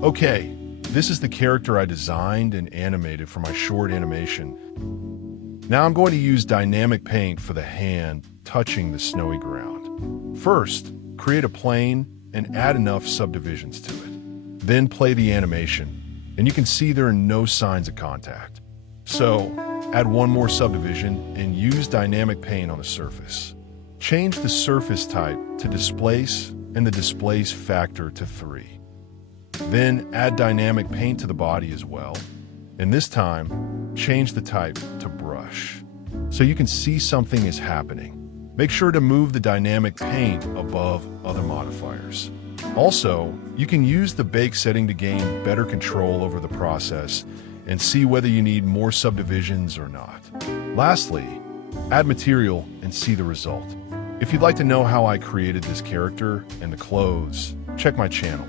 Okay, this is the character I designed and animated for my short animation. Now I'm going to use dynamic paint for the hand touching the snowy ground. First, create a plane and add enough subdivisions to it. Then play the animation, and you can see there are no signs of contact. So, add one more subdivision and use dynamic paint on the surface. Change the surface type to displace and the displace factor to 3. Then add dynamic paint to the body as well. And this time, change the type to brush. So you can see something is happening. Make sure to move the dynamic paint above other modifiers. Also, you can use the bake setting to gain better control over the process and see whether you need more subdivisions or not. Lastly, add material and see the result. If you'd like to know how I created this character and the clothes, check my channel.